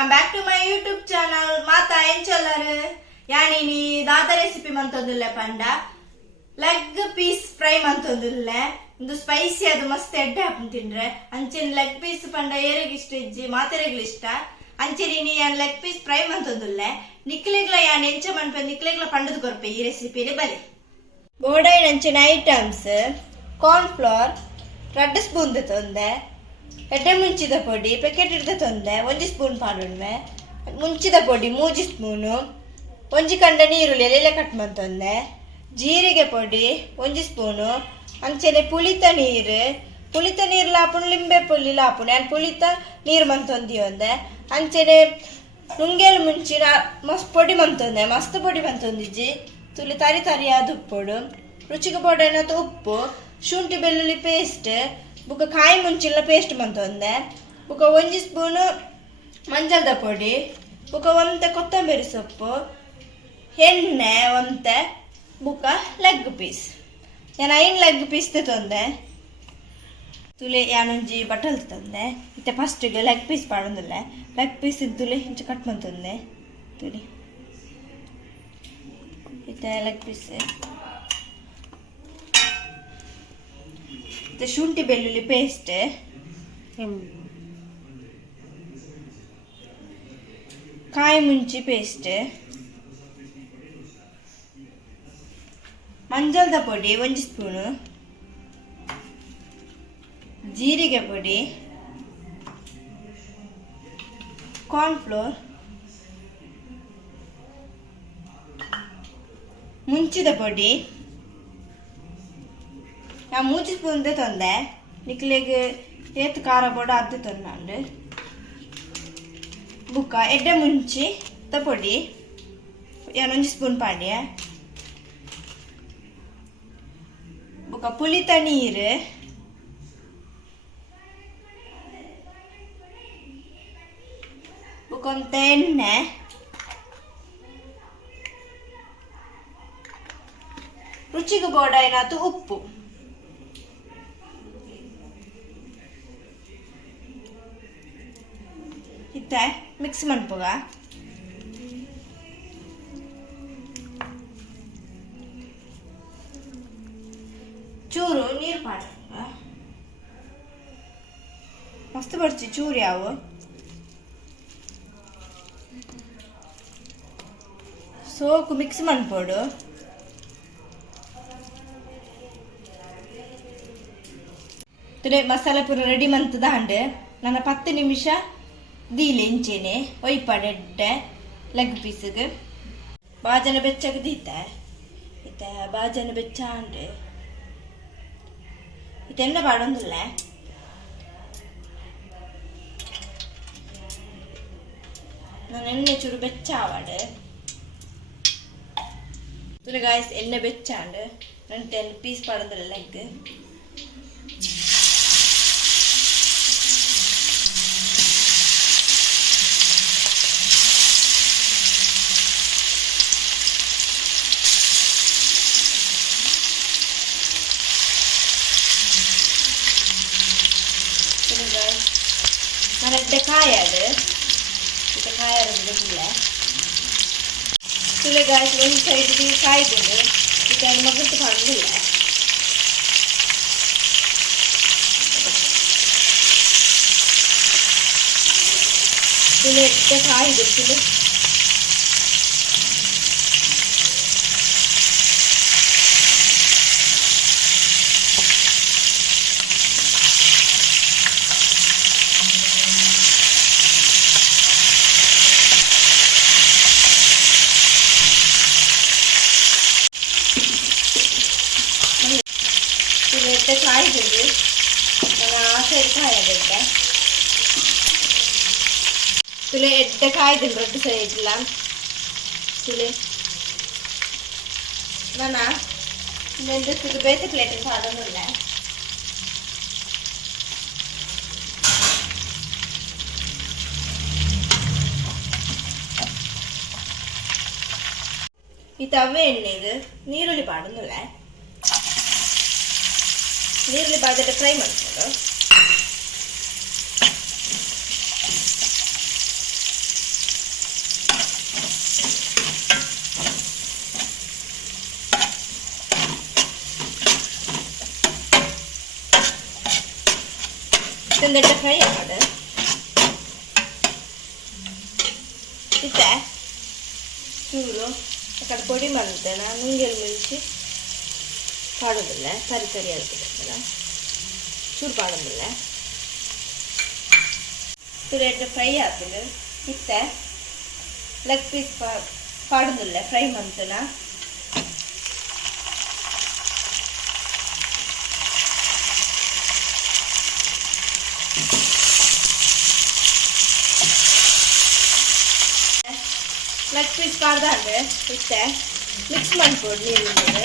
Welcome back to my YouTube channel. Mata enchalaru. Yani ni dada recipe mantondilla panda. Leg piece fry mantondilla. Indu spicy adu mast edde appuntindre. Anchen leg piece panda erege istijji maatarege ishta. Ancheri ni yan leg piece fry mantondilla. Niklegla yan encha manpe niklegla pandadu korpe ee recipe ni bali. Boda anchen items corn flour red spoon tonde. ಎಡ್ಡೆ ಮುಂಚಿದ ಪೊಡಿ packet ಇಡ್ದ ತೊಂದೆ 1 spoon ಪಾಡುಣ್ಮೆ ಮುಂಚಿದ ಪೊಡಿ 3 spoon ಒಂಜಿ ಕಂಡ ನೀರುಳ್ಳಿ ಎಲೆ ಕಟ್ ಮಂತೊಂದೆ ಜೀರಿಗೆ ಪೊಡಿ 1 ಸ್ಪೂನು ಅಂಚನೆ ಪುಳಿತ ನೀರು ಲಾಪುಣ್ ಲಿಂಬೆ ಪುಳಿ ಲಾಪುಣೆ ಅನ್ ಪುಳಿತ ನೀರು ಮಂತೊಂದಿ ಒಂದೆ ಅಂಚನೆ ನುಂಗೇಲು ಮುಂಚಿನ ಮಸ್ತ್ ಪೊಡಿ ಮಂತೊಂದೆ ಮಸ್ತ್ ಪೊಡಿ ಮಂತೊಂದಿಜ್ಜಿ ತುಳಿ ತರಿ ಅದು ಉಪ್ಪೊಡು ರುಚಿಗೆ ಪೊಡನತ್ತು ಉಪ್ಪು ಶುಂಠಿ ಬೆಳ್ಳುಳ್ಳಿ ಪೇಸ್ಟ್ ಬುಕ್ಕ ಕಾಯಿ ಮುಂಚಿನ ಪೇಸ್ಟ್ ಮಂತೊಂದೆ ಬುಕ್ಕ 1 ಸ್ಪೂನು ಮಂಜಲ್ದ ಪೊಡಿ ಬುಕ್ಕ ಒಂತೆ ಕೊತ್ತಂಬರಿ ಸೊಪ್ಪು ಎಣ್ಣೆ ಒಂತೆ ಬುಕ್ಕ ಲೆಗ್ ಪೀಸ್ ನಾನು 5 ಲೆಗ್ ಪೀಸ್ ತಂದೆ ತುಲೆ ಯಾನೊಂಜಿ ಬಟಲ್ ತಂದೆ ಇತ್ತೆ ಫಸ್ಟ್ಗೆ ಲೆಗ್ ಪೀಸ್ ಪಾಡೊಂದಿಲ್ಲ ಲೆಗ್ ಪೀಸ್ ತುಲೆ ಇಂಚ ಕಟ್ ಮಂತೊಂದೆ ತುಲಿ ಇತ್ತೆ ಲೆಗ್ ಪೀಸ್ ಶುಂಠಿ ಬೆಳ್ಳುಳ್ಳಿ ಪೇಸ್ಟ್ ಕಾಯಿ ಮುಂಚಿ ಪೇಸ್ಟ್ ಮಂಜಲ್ದ ಪೊಡಿ 1 ಸ್ಪೂನು ಜೀರಿಗೆ ಪೊಡಿ ಕಾರ್ನ್ ಫ್ಲೋರ್ ಮುಂಚಿದ ಪೊಡಿ ನಾ 3 ಸ್ಪೂನ್ ತಂದೆ ನಿಕ್ಲೆಗೆ ಏತ್ ಖಾರ ಬೋಡ ಅದು ತಂದು ಬುಕ್ಕ ಎಡ್ಡೆ ಮುಂಚಿ ತಪೊಡಿ 1 ಸ್ಪೂನ್ ಪಾಡ್ಯ ಬುಕ್ಕ ಪುಳಿತ ನೀರು ಬುಕ್ಕ ಒಂತ ಎಣ್ಣೆ ರುಚಿಗೆ ಬೋಡ ಏನಾಯ್ತು ಉಪ್ಪು ಇತ್ತೆ ಮಿಕ್ಸ್ ಮನ್ಪುಗ ಚೂರು ನೀರು ಪಾಡ ಮಸ್ತ್ ಬರ್ಚಿ ಚೂರು ಯಾವು ಸೋಕು ಮಿಕ್ಸ್ ಮನ್ಪೋಡು ತುಲೆ ಮಸಾಲೆ ಪೂರ ರೆಡಿ ಮಂತದ ಹಂಡೆ ನನ್ನ 10 ನಿಮಿಷ ದೀಲೆ ಇಂಚೆನೆ ಒಯ್ಪಾಡೆಡ್ಡೆ ಲೆಗ್ ಪೀಸ್ಗೆ ಬಾಜನ ಬೆಚ್ಚಗೆ ದೀತೆ ಇತ್ತ ಬಾಜನ ಬೆಚ್ಚ ಅಂಡೆ ಇತ್ತೆನ್ನ ಪಾಡೊಂದಿಲ್ಲ ನಾನು ಎಣ್ಣೆ ಚೂರು ಬೆಚ್ಚ ಆವಾಡೆ ತುಲೆ ಗಾಯ್ಸ್ ಎಣ್ಣೆ ಬೆಚ್ಚ ಅಂಡೆ ನಾನು 10 ಪೀಸ್ ಪಾಡೊಂದಿಲ್ಲ ಲೆಗ್ ನಾನು ಎಡ್ಡೆ ಕಾಯದು ಇದು ಕಾಯದಿಲ್ಲ ತುಲೆ ಗಾಯ್ಸ್ ಒಂದು ಸೈಡ್ಗೆ ಕಾಯ್ದಿಲ್ಲ ಇದು ಮಗತ್ತು ಕಾಣಲಿಲ್ಲ ತುಲೆ ಎಡ್ಡೆ ಕಾಯ್ದು ತುಲೆ ಕಾಯ್ದಿದ್ದು ನಾನು ಆ ಸೈಡ್ ಕಾಯಬೇಕು ತುಲೆ ಎಡ್ಡೆ ಕಾಯ್ದಿಲ್ಲ 2 ಸೈಡ್ ಇಲ್ಲ ತುಲೆ ನಾನು ಇನ್ನೊಂದು ಬೇತೆ ಪ್ಲೇಟ್ ಸಾಡೋದಿಲ್ಲ ಈ ತವೆ ಎಣ್ಣೆದು ನೀರುಳ್ಳಿ ಪಾಡೋದಿಲ್ಲ ನೀರುಳ್ಳಿ ಬಾಜೆಟ್ ಫ್ರೈ ಮಾಡ್ಕೊಂಡು ಕಡೆ ಪೊಡಿ ಮಾಡುತ್ತೆ ನಾನು ನುಂಗೆಲ್ ಮಿರ್ಚಿ ಪಾಡೋದಿಲ್ಲ ತರಿ ತರಿ ಆಗ್ತದೆ ಚೂರು ಪಾಡೋದಿಲ್ಲ ತುರಿಯಡ್ಡೆ ಫ್ರೈ ಆಗ್ತದೆ ಇತ್ತೆ ಲೆಗ್ ಪೀಸ್ ಪಾಡೋದಿಲ್ಲ ಫ್ರೈ ಮಾಡ್ತೇನ ಲೆಗ್ ಪೀಸ್ ಪಾಡ್ದಾಗ ಇತ್ತೆ ಮಿಕ್ಸ್ ಮಾಡ್ಬೋದು ನೀರಿನ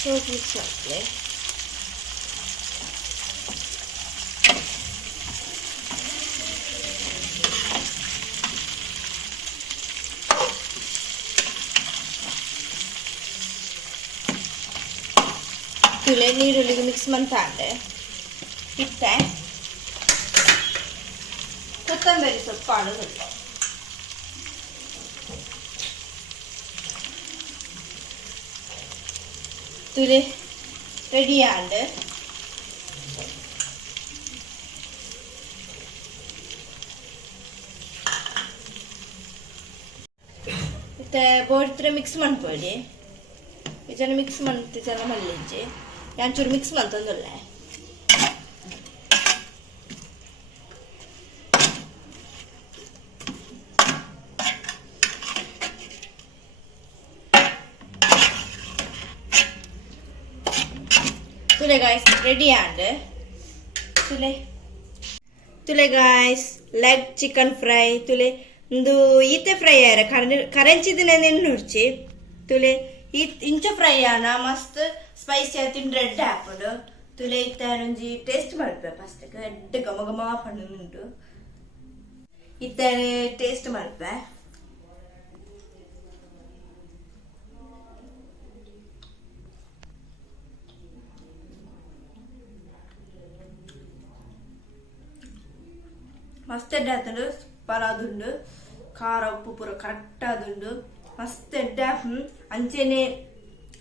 ಸೊ ಮಿಕ್ಸ್ ಮಾಡ್ತೀವಿ ನೀರುಳ್ಳಿಗೆ ಮಿಕ್ಸ್ ಮಾಡ್ತಾಂಡೆ ಇತ್ತೆ ಕೊತ್ತಂಬರಿ ಸೊಪ್ಪು ಪಾಡು ಸ್ವಲ್ಪ ತುಲೆ ರೆಡಿ ಆಂಡ್ ಮತ್ತೆ ಬೋರ್ಡ್ ಮಿಕ್ಸ್ ಮಾಡ್ಕೊಳ್ಳಿ ಇದನ್ನು ಮಿಕ್ಸ್ ಮಾಡ್ತಿ ಜನ ಮಲ್ಲಿಂಜಿ ಒಂಚೂರು ಮಿಕ್ಸ್ ಮಾಡ್ತಂದಲ್ಲ ತುಲೆ ಗಾಯ್ಸ್ ರೆಡಿ ಆಂಡ್ ತುಲೆ ಗಾಯ್ಸ್ ಲೆಗ್ ಚಿಕನ್ ಫ್ರೈ ತುಲೆ ಒಂದು ಈತೆ ಫ್ರೈ ಆಯ್ರ ಕರೆಂಚಿದಿನ ನೆನ್ನುಡ್ಚಿ ತುಲೆ ಇಂಚ ಫ್ರೈ ಆನ ಮಸ್ತ್ ಸ್ಪೈಸಿ ಆಯ್ತು ರೆಡ್ ಹಾಕೊಂಡು ತುಲೆ ಇತ್ತೊಂಜಿ ಟೇಸ್ಟ್ ಮಾಡ್ಬೇ ಫಸ್ಟ್ ರೆಡ್ ಘಮ ಘಮ ಪಂಡು ಉಂಟು ಇತ್ತನೆ ಟೇಸ್ಟ್ ಮಾಡ್ಬೇ ಮಸ್ತ್ ಎಡ್ಡೆ ಆತುಂಡು ಸೂಪರ್ ಆದುಂಡು ಖಾರ ಉಪ್ಪು ಪೂರ ಕರೆಕ್ಟ್ ಆದುಂಡು ಮಸ್ತ್ ಎಡ್ಡೆ ಅಂಚೆನೆ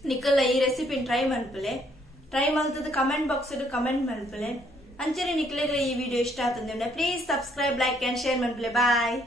ನಿಕಲ್ಲ ಈ ರೆಸಿಪಿ ಟ್ರೈ ಮನ್ಪಲೆ ಟ್ರೈ ಮಾಡ್ತದ ಕಮೆಂಟ್ ಬಾಕ್ಸ್ ಕಮೆಂಟ್ ಮನ್ಪಲೆ ಅಂಚೆನೆ ನಿಕ್ಲೆಗ ಈ ವಿಡಿಯೋ ಇಷ್ಟ ಆತಂದ್ರೆ please subscribe like and share ಮನ್ಪಲೆ ಬಾಯ್.